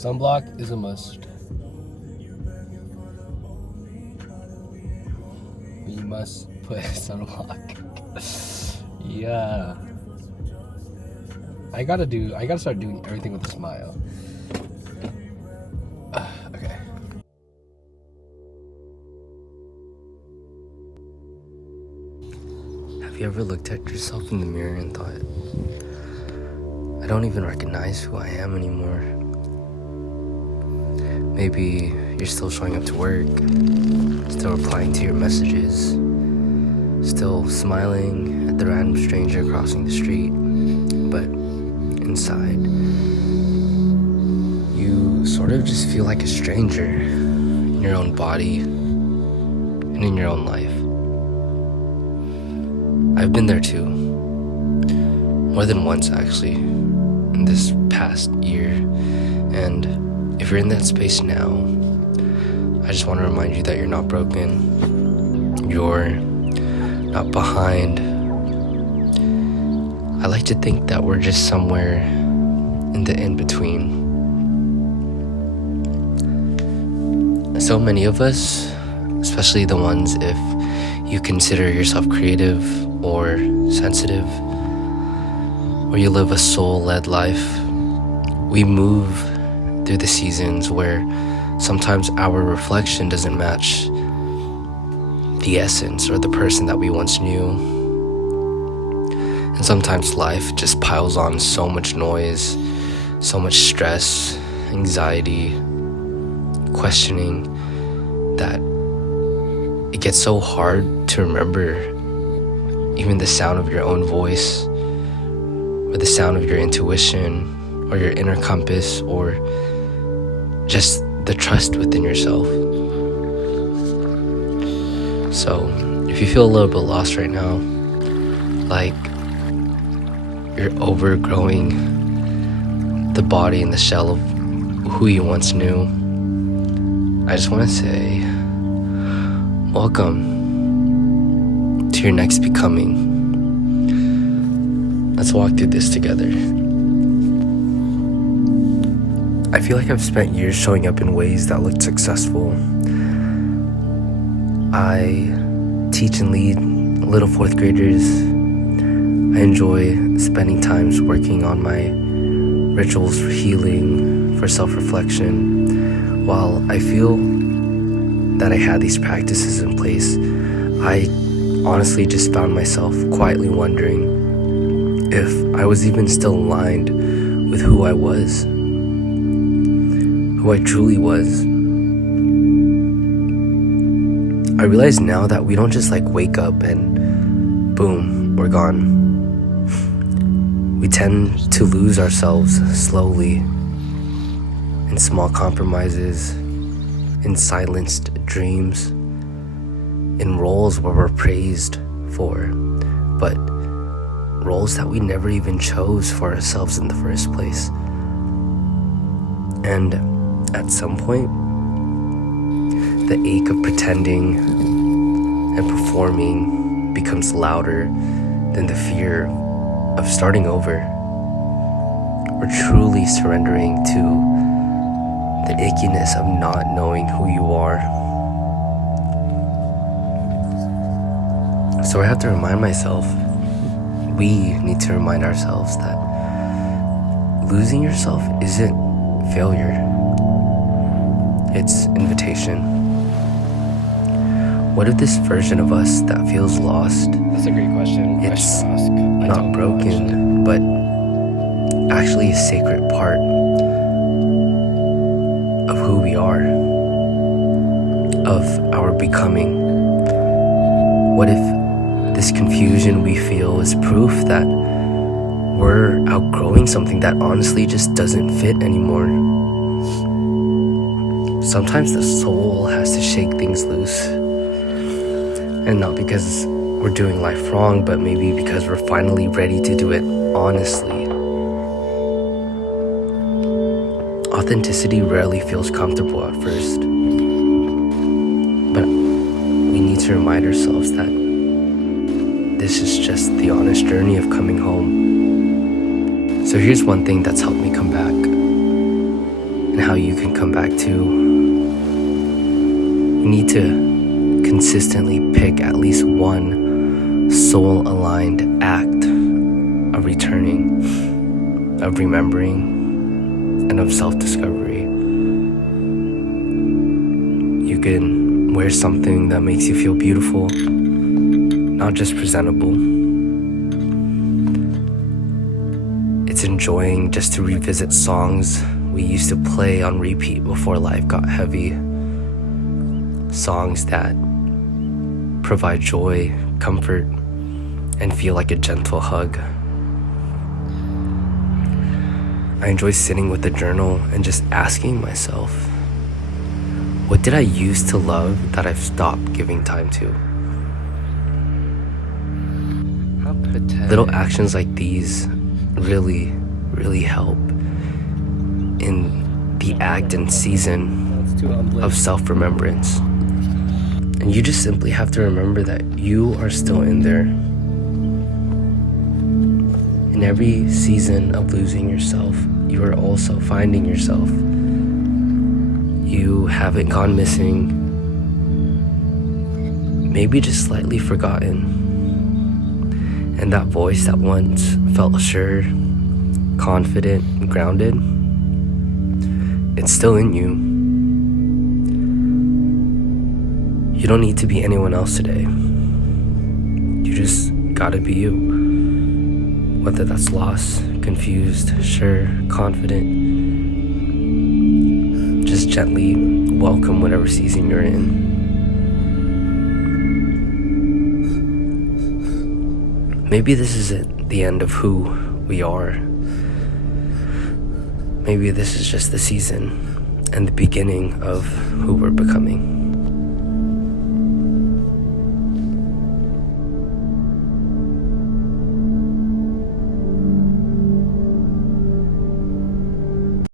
Sunblock is a must. You must put sunblock. Yeah. I gotta start doing everything with a smile. Okay. Have you ever looked at yourself in the mirror and thought, I don't even recognize who I am anymore? Maybe you're still showing up to work, still replying to your messages, still smiling at the random stranger crossing the street, but inside, you sort of just feel like a stranger in your own body and in your own life. I've been there too, more than once actually, in this past year, and if you're in that space now, I just want to remind you that you're not broken, you're not behind. I like to think that we're just somewhere in the in-between. So many of us, especially the ones if you consider yourself creative or sensitive, or you live a soul-led life, we move through the seasons where sometimes our reflection doesn't match the essence or the person that we once knew. And sometimes life just piles on so much noise, so much stress, anxiety, questioning, that it gets so hard to remember even the sound of your own voice, or the sound of your intuition, or your inner compass, or just the trust within yourself. So if you feel a little bit lost right now, like you're overgrowing the body and the shell of who you once knew, I just want to say welcome to your next becoming. Let's walk through this together. I feel like I've spent years showing up in ways that looked successful. I teach and lead little fourth graders. I enjoy spending times working on my rituals for healing, for self-reflection. While I feel that I had these practices in place, I honestly just found myself quietly wondering if I was even still aligned with who I was, who I truly was. I realize now that we don't just wake up and boom, we're gone. We tend to lose ourselves slowly in small compromises, in silenced dreams, in roles where we're praised for, but roles that we never even chose for ourselves in the first place. And at some point, the ache of pretending and performing becomes louder than the fear of starting over, or truly surrendering to the ickiness of not knowing who you are. So I have to remind myself, we need to remind ourselves that losing yourself isn't failure, it's invitation. What if this version of us that feels lost, That's a great question. it's not broken, but actually a sacred part of who we are, of our becoming? What if this confusion we feel is proof that we're outgrowing something that honestly just doesn't fit anymore? Sometimes the soul has to shake things loose, and not because we're doing life wrong, but maybe because we're finally ready to do it honestly. Authenticity rarely feels comfortable at first, but we need to remind ourselves that this is just the honest journey of coming home. So here's one thing that's helped me come back. and how you can come back to. You need to consistently pick at least one soul-aligned act of returning, of remembering, and of self-discovery. You can wear something that makes you feel beautiful, not just presentable. It's enjoying just to revisit songs we used to play on repeat before life got heavy. Songs that provide joy, comfort, and feel like a gentle hug. I enjoy sitting with a journal and just asking myself, what did I used to love that I've stopped giving time to? Little actions like these really, really help in the act and season of self-remembrance. And you just simply have to remember that you are still in there. In every season of losing yourself, you are also finding yourself. You haven't gone missing, maybe just slightly forgotten. And that voice that once felt assured, confident, and grounded, it's still in you. You don't need to be anyone else today. You just gotta be you. Whether that's lost, confused, sure, confident, just gently welcome whatever season you're in. Maybe this isn't the end of who we are. Maybe this is just the season and the beginning of who we're becoming.